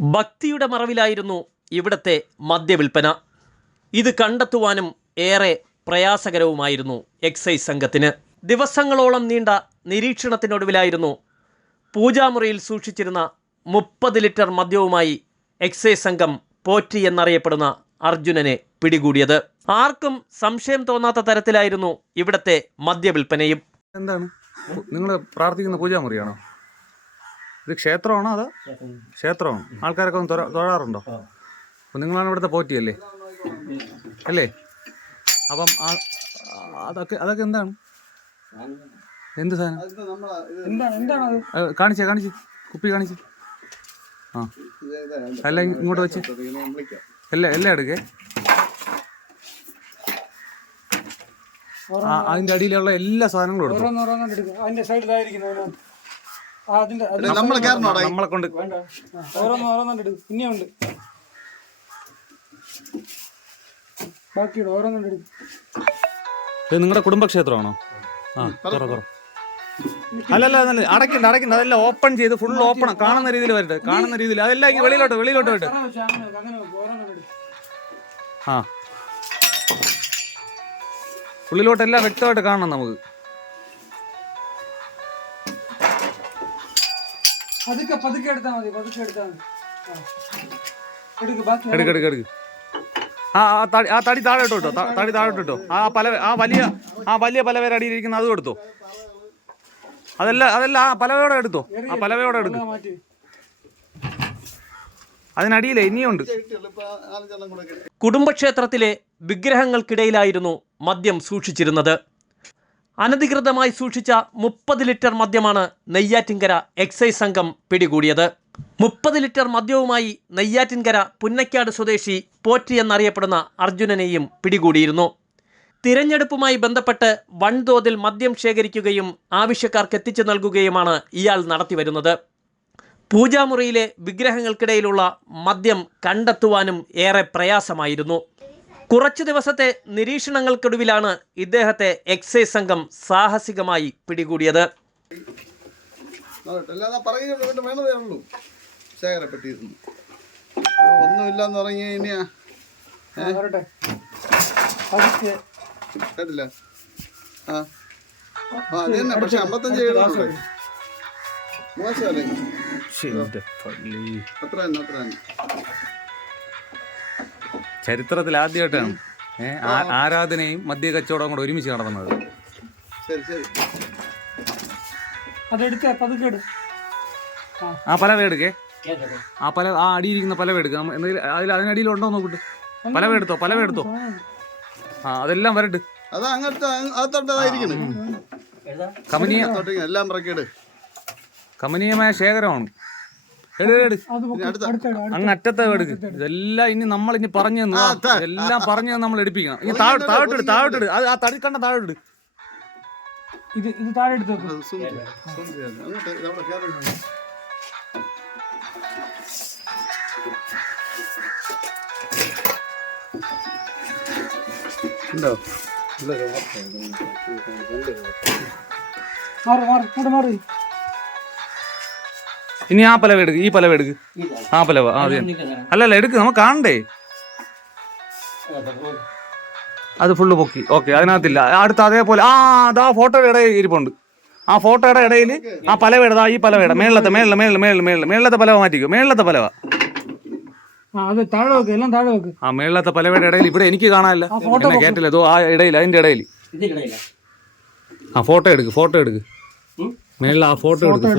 ഭക്തിയുടെ മറവിലായിരുന്നു ഇവിടത്തെ മദ്യവിൽപ്പന. ഇത് കണ്ടെത്തുവാനും ഏറെ പ്രയാസകരവുമായിരുന്നു എക്സൈസ് സംഘത്തിന്. ദിവസങ്ങളോളം നീണ്ട നിരീക്ഷണത്തിനൊടുവിലായിരുന്നു പൂജാമുറിയിൽ സൂക്ഷിച്ചിരുന്ന 30 ലിറ്റർ മദ്യവുമായി എക്സൈസ് സംഘം പോറ്റി എന്നറിയപ്പെടുന്ന അർജുനനെ പിടികൂടിയത്. ആർക്കും സംശയം തോന്നാത്ത തരത്തിലായിരുന്നു ഇവിടത്തെ മദ്യവിൽപ്പനയും. എന്താണ് നിങ്ങൾ പ്രാർത്ഥിക്കുന്ന പൂജാമുറിയാണോ? ഇത് ക്ഷേത്രമാണോ? അതോ ക്ഷേത്രമാണ്? ആൾക്കാരൊക്കെ ഒന്ന് തൊഴാറുണ്ടോ? അപ്പം നിങ്ങളാണ് ഇവിടുത്തെ പോറ്റിയല്ലേ അല്ലേ? അപ്പം അതൊക്കെ എന്താണ്? എന്ത് സാധനം? കാണിച്ച് കുപ്പി കാണിച്ച്. ആ എല്ലാം ഇങ്ങോട്ട് വെച്ച് എല്ലാം എടുക്കേ. അതിന്റെ അടിയിലുള്ള എല്ലാ സാധനങ്ങളും എടുക്കും. നമ്മളെ കൊണ്ട് ഇത് നിങ്ങളുടെ കുടുംബക്ഷേത്രമാണോ? ആ തുറ അല്ലല്ല അടയ്ക്കണ്ട അതെല്ലാം ഓപ്പൺ ചെയ്ത് ഫുൾ ഓപ്പൺ കാണുന്ന രീതിയിൽ വരട്ടെ. കാണുന്ന രീതിയിൽ അതെല്ലാം ഇങ്ങനെ വെളിയിലോട്ട് വരട്ടെ. ആ ഉള്ളിലോട്ടെല്ലാം വ്യക്തമായിട്ട് കാണണം നമുക്ക്. എടുക്ക്. ആ തടി താഴെ ഇട്ടോ. തടി താഴെ ഇട്ടോ. ആ വലിയ പലവേര അടിയിലിരിക്കുന്ന അതും എടുത്തോ. അതെല്ലാം ആ പലവയോടെ എടുത്തോ. ആ പലവയോടെ എടുക്കും. അതിനടിയിലേ ഇനിയുണ്ട്. കുടുംബക്ഷേത്രത്തിലെ വിഗ്രഹങ്ങൾക്കിടയിലായിരുന്നു മദ്യം സൂക്ഷിച്ചിരുന്നത്. അനധികൃതമായി സൂക്ഷിച്ച 30 ലിറ്റർ മദ്യമാണ് നെയ്യാറ്റിൻകര എക്സൈസ് സംഘം പിടികൂടിയത്. 30 ലിറ്റർ മദ്യവുമായി നെയ്യാറ്റിൻകര പുന്നക്കാട് സ്വദേശി പോറ്റി എന്നറിയപ്പെടുന്ന അർജുനനെയും പിടികൂടിയിരുന്നു. തിരഞ്ഞെടുപ്പുമായി ബന്ധപ്പെട്ട് വൻതോതിൽ മദ്യം ശേഖരിക്കുകയും ആവശ്യക്കാർക്ക് എത്തിച്ചു നൽകുകയുമാണ് ഇയാൾ നടത്തിവരുന്നത്. പൂജാമുറിയിലെ വിഗ്രഹങ്ങൾക്കിടയിലുള്ള മദ്യം കണ്ടെത്തുവാനും ഏറെ പ്രയാസമായിരുന്നു. കുറച്ചു ദിവസത്തെ നിരീക്ഷണങ്ങൾക്കൊടുവിലാണ് ഇദ്ദേഹത്തെ എക്സൈസ് സംഘം സാഹസികമായി പിടികൂടിയത്. ഒന്നുമില്ലെന്ന് പറഞ്ഞു കഴിഞ്ഞാ കേട്ടില്ല. അത് തന്നെ. പക്ഷെ 55 മോശമല്ലേ? അത്ര ചരിത്രത്തിൽ ആദ്യമായിട്ടാണ് ആരാധനയും മദ്യ കച്ചവടവും കൂടെ ഒരുമിച്ച് നടന്നത്. ആ പലവ എടുക്കേ. ആ അടിയിരിക്കുന്ന പലവ എടുക്കുക. എന്തെങ്കിലും അതിനടിയിൽ ഉണ്ടോ നോക്കിട്ട് പലവ എടുത്തോ. ആ അതെല്ലാം വരട്ട്. അത് അങ്ങനത്തെ കമനീയമായ ശേഖരമാണ്. അങ്ങ് അറ്റത്തെ എടുക്ക്. ഇതെല്ലാം ഇനി നമ്മൾ ഇനി പറഞ്ഞു എല്ലാം പറഞ്ഞു നമ്മൾ എടുപ്പിക്കണം. ഇനി താഴോട്ടിട്. ആ തടി കണ്ട താഴോട്ടിട്. ഇത് താഴെ എടുത്തു. ഉണ്ടോ? മാറി. ഇനി ആ പലവ എടുക്ക്. ഈ പലവ എടുക്ക്. ആ പലവ അതെ. അല്ലല്ല എടുക്ക്. നമുക്ക് കാണണ്ടേ. അത് ഫുള്ള് പൊക്കി. ഓക്കെ അതിനകത്തില്ല. അടുത്ത് അതേപോലെ അതാ ഫോട്ടോയുടെ ഇടയിൽ ഇരിപ്പുണ്ട്. ആ ഫോട്ടോയുടെ ഇടയിൽ ആ പലവ ഇടതാ. ഈ പലവയുടെ മേളത്തെ പലവ മാറ്റിക്കോ. മേളത്തെ പലവ ആ മേളത്തെ പലവയുടെ ഇടയിൽ ഇവിടെ എനിക്ക് കാണാനില്ല. എന്നെ കേട്ടില്ല. ആ ഇടയിൽ അതിന്റെ ഇടയിൽ ആ ഫോട്ടോ എടുക്ക്. മേളിൽ ആ ഫോട്ടോ എടുക്ക്.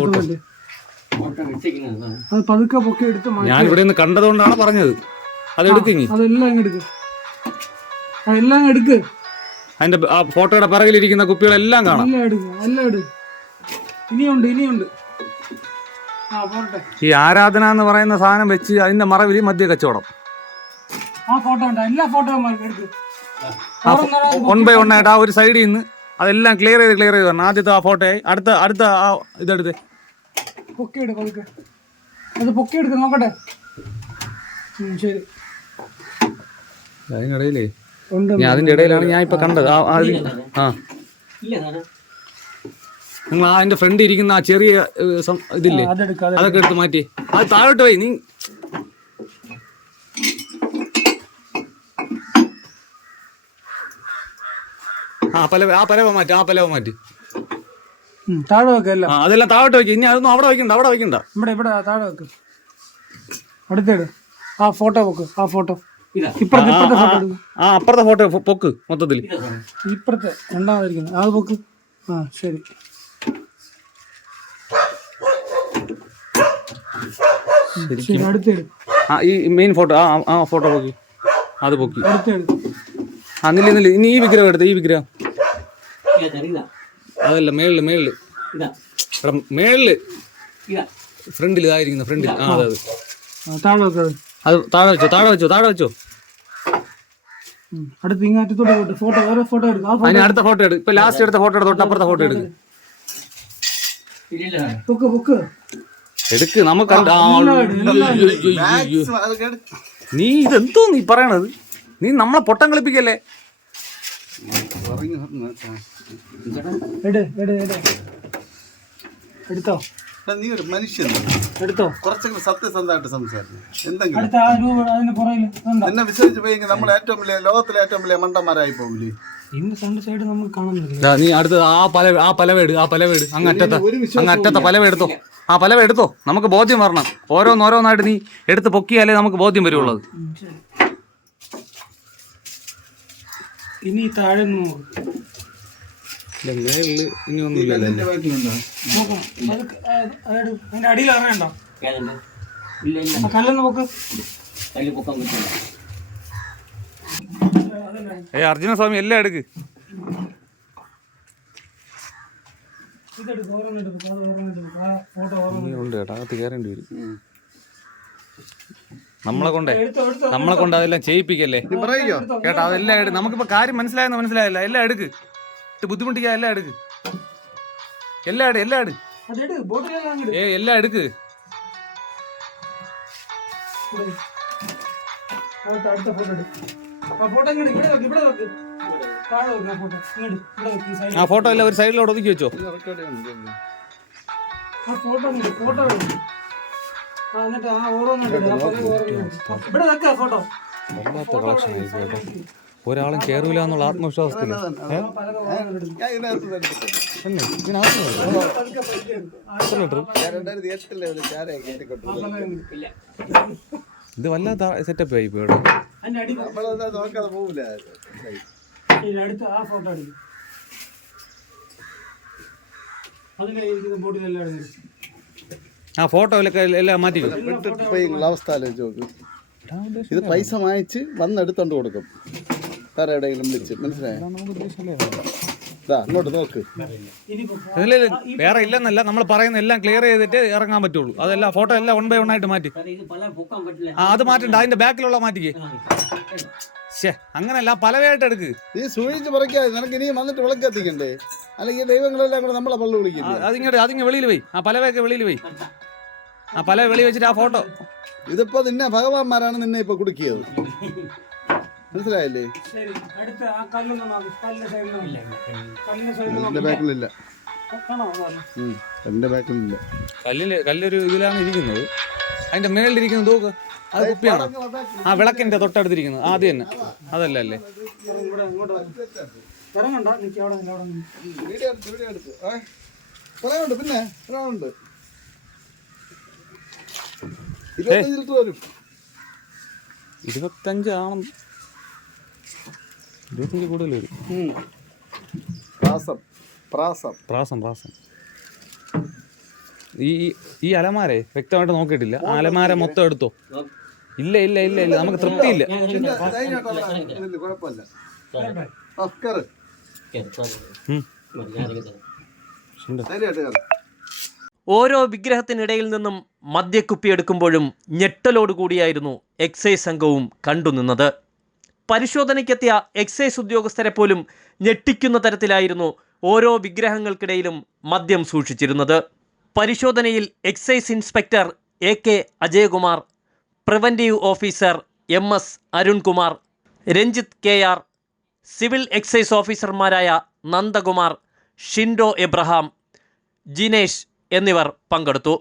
ഞാൻ ഇവിടെ നിന്ന് കണ്ടതുകൊണ്ടാണ് പറഞ്ഞത്. അത് എടുക്കിങ്ങി. അതിന്റെ ആ ഫോട്ടോയുടെ പിറകിലിരിക്കുന്ന കുപ്പികളെല്ലാം കാണാം. ഇനിയുണ്ട്. ഈ ആരാധന എന്ന് പറയുന്ന സാധനം വെച്ച് അതിന്റെ മറവിൽ മദ്യ കച്ചവടം. വൺ ബൈ വൺ ആയിട്ട് ആ ഒരു സൈഡിൽ നിന്ന് അതെല്ലാം ക്ലിയർ ചെയ്ത് വരണം. ആദ്യത്തെ ആ ഫോട്ടോയായി അടുത്ത ആ ഇതെടുത്ത് പൊക്കിയെടുക്ക നോക്കട്ടെ. ശരി. അതിനിടയിലേ അതിന്റെ ഇടയിലാണ് ഞാൻ ഇപ്പൊ കണ്ടത്. നിങ്ങൾ അതിന്റെ ഫ്രണ്ട് ഇരിക്കുന്ന ആ ചെറിയ ഇതില്ലേ അതൊക്കെ എടുത്ത് മാറ്റി. അത് താഴോട്ട് പോയി. നീ പലവ മാറ്റി താഴെ വെക്കല്ല. അതെല്ലാം താഴോട്ട് വെക്കും. ഇനി അതൊന്നും അവിടെ വെക്കണ്ട. ഇവിടെ താഴെ വെക്ക്. അടുത്തേട് ആ ഫോട്ടോ വെക്ക്. ആ ഫോട്ടോ ഇപ്പുറത്തെ ഫോട്ടോ എടുക്കും. അപ്പുറത്തെ ഫോട്ടോ പൊക്ക് മൊത്തത്തിൽ. ഇപ്പുറത്തെ രണ്ടാമതിരിക്കുന്നത് അത് പൊക്ക്. ശരി. ശരി അടുത്തേട്. ഈ മെയിൻ ഫോട്ടോ ആ ഫോട്ടോ പൊക്കി. അത് പൊക്കി. അടുത്തേട്. നില്ല ഇനി ഈ വിഗ്രഹം എടുത്ത്. ഈ വിഗ്രഹം അതല്ല മേളില് മേളില് ഫ്രണ്ടിൽ ഇതായിരിക്കുന്ന ഫ്രണ്ടിൽ. അതെ താഴെ വെക്കത്. അത് താഴെ വെച്ചോ. അടുത്ത് ഇങ്ങാറ്റത്തോടെ പോയിട്ട് ഫോട്ടോ ഓരോ ഫോട്ടോ എടുക്കും. അതിന് അടുത്ത ഫോട്ടോ എടുക്കും. ഇപ്പൊ ലാസ്റ്റ് എടുത്ത ഫോട്ടോ തൊട്ട് അപ്പുറത്തെ ഫോട്ടോ എടുക്കും. എടുക്ക്. നമുക്ക് നീ ഇതെന്തോ നീ പറയണത്? നീ നമ്മളെ പൊട്ടം കളിപ്പിക്കല്ലേ? എടുത്തോ. നീ ഒരു മനുഷ്യൻ എടുത്തോ. കുറച്ചെങ്കിലും സത്യസന്ധമായിട്ട് സംസാരിക്കും. എന്തെങ്കിലും എന്നെ വിശ്വസിച്ച് പോയെങ്കിൽ നമ്മൾ ഏറ്റവും വലിയ ലോകത്തിലെ ഏറ്റവും വലിയ മണ്ടന്മാരായി പോകില്ലേ? സൈഡ് നമുക്ക് കാണുന്നില്ല. നീ അടുത്ത് ആ പലവേട് അങ്ങറ്റത്തെ പലവ എടുത്തോ. ആ പലവ എടുത്തോ. നമുക്ക് ബോധ്യം വരണം. ഓരോന്നോരോന്നായിട്ട് നീ എടുത്ത് പൊക്കിയാലേ നമുക്ക് ബോധ്യം വരുള്ളത്. ഇനി താഴെ മേളില് ഇനി ഒന്നുമില്ല. അതിന്റെ അടിയിൽ അറിയണ്ടോ? കല്ലൊന്ന് പൊക്ക്. അർജുന സ്വാമി എല്ലാം എടുക്ക്. ഉണ്ട് കേട്ടോ. അകത്ത് കയറേണ്ടി വരും. നമ്മളെ കൊണ്ട് അതെല്ലാം ചെയ്യിപ്പിക്കല്ലേ കേട്ടോ. അതെല്ലാം എടുക്ക്. നമുക്കിപ്പോ കാര്യം മനസ്സിലായില്ല. എല്ലാം എടുക്ക്. ബുദ്ധിമുട്ടിക്കാ. എല്ലാം എടുക്ക്. എല്ലാം എടുക്ക്. ആ ഫോട്ടോ എല്ലാം ഒരു സൈഡിലോട്ട് ഒതുക്കി വെച്ചോ. വല്ലാത്ത കളക്ഷൻ ആയിരിക്കും കേട്ടോ. ഒരാളും കേറൂല എന്നുള്ള ആത്മവിശ്വാസത്തില് ഇത് വല്ലാത്ത സെറ്റപ്പ് ആയി പോയി. ആ ഫോട്ടോ എല്ലാം മാറ്റി. അവസ്ഥ ആലോചിച്ച് നോക്ക്. ഇത് പൈസ വാങ്ങിച്ച് വന്നെടുത്തോണ്ട് കൊടുക്കും. വേറെ എവിടെയെങ്കിലും വിളിച്ച്. മനസ്സിലായോ? അങ്ങോട്ട് നോക്ക്. വേറെ ഇല്ലെന്നല്ല, നമ്മൾ പറയുന്ന എല്ലാം ക്ലിയർ ചെയ്തിട്ട് ഇറങ്ങാൻ പറ്റുള്ളൂ. അതെല്ലാം ഫോട്ടോ എല്ലാം 1 by 1 ആയിട്ട് മാറ്റി. അത് മാറ്റണ്ട. അതിന്റെ ബാക്കിലുള്ള മാറ്റിക്കേ. അങ്ങനല്ല, പലവയായിട്ട് എടുക്ക്. നീ സൂക്ഷിച്ച് പറിക്കാതെ. നിനക്ക് ഇനിയും വന്നിട്ട് വിളക്ക് എത്തിക്കണ്ടേ? അല്ലെങ്കിൽ ദൈവങ്ങളെല്ലാം കൂടെ നമ്മളെ പള്ളു വിളിക്കില്ലേ? അതിങ്ങ് വെളിയിൽ പോയി. ആ പലവയൊക്കെ വെളിയിൽ പോയി. ആ പല വെളി വെച്ചിട്ട് ആ ഫോട്ടോ. ഇതിപ്പോ നിന്നെ ഭഗവാന്മാരാണ് നിന്നെ ഇപ്പൊ കുടുക്കിയത്. മനസ്സിലായില്ലേ? എന്റെ ബാക്കിലില്ല. എന്റെ ബാക്കിലില്ല. കല്ലൊരു ഇതിലാണ് ഇരിക്കുന്നത്. അതിന്റെ മേളിലിരിക്കുന്നത് നോക്ക്. അത് കുപ്പിയാണോ? ആ വിളക്കിന്റെ തൊട്ടടുത്തിരിക്കുന്നത് ആദ്യം തന്നെ. അതല്ല അല്ലേ? പിന്നെ 25 ലിറ്റർ വരും. 25 ആണം. 25 കൂടുതൽ വരും. പ്രാസം. ഈ അലമാരെ വ്യക്തമായിട്ട് നോക്കിയിട്ടില്ല. അലമാര മൊത്തം എടുത്തോ? ഇല്ല, നമുക്ക് തൃപ്തിയില്ല. ഓരോ വിഗ്രഹത്തിനിടയിൽ നിന്നും മദ്യക്കുപ്പി എടുക്കുമ്പോഴും ഞെട്ടലോടുകൂടിയായിരുന്നു എക്സൈസ് സംഘവും കണ്ടുനിന്നത്. പരിശോധനയ്ക്കെത്തിയ എക്സൈസ് ഉദ്യോഗസ്ഥരെ പോലും ഞെട്ടിക്കുന്ന തരത്തിലായിരുന്നു ഓരോ വിഗ്രഹങ്ങൾക്കിടയിലും മദ്യം സൂക്ഷിച്ചിരുന്നത്. പരിശോധനയിൽ excise inspector AK Ajayakumar, preventive officer MS Arunkumar, Ranjith KR, civil excise ഓഫീസർമാരായ നന്ദകുമാർ, ഷിൻഡോ എബ്രഹാം, ജിനേഷ് എന്നിവർ പങ്കെടുത്തു.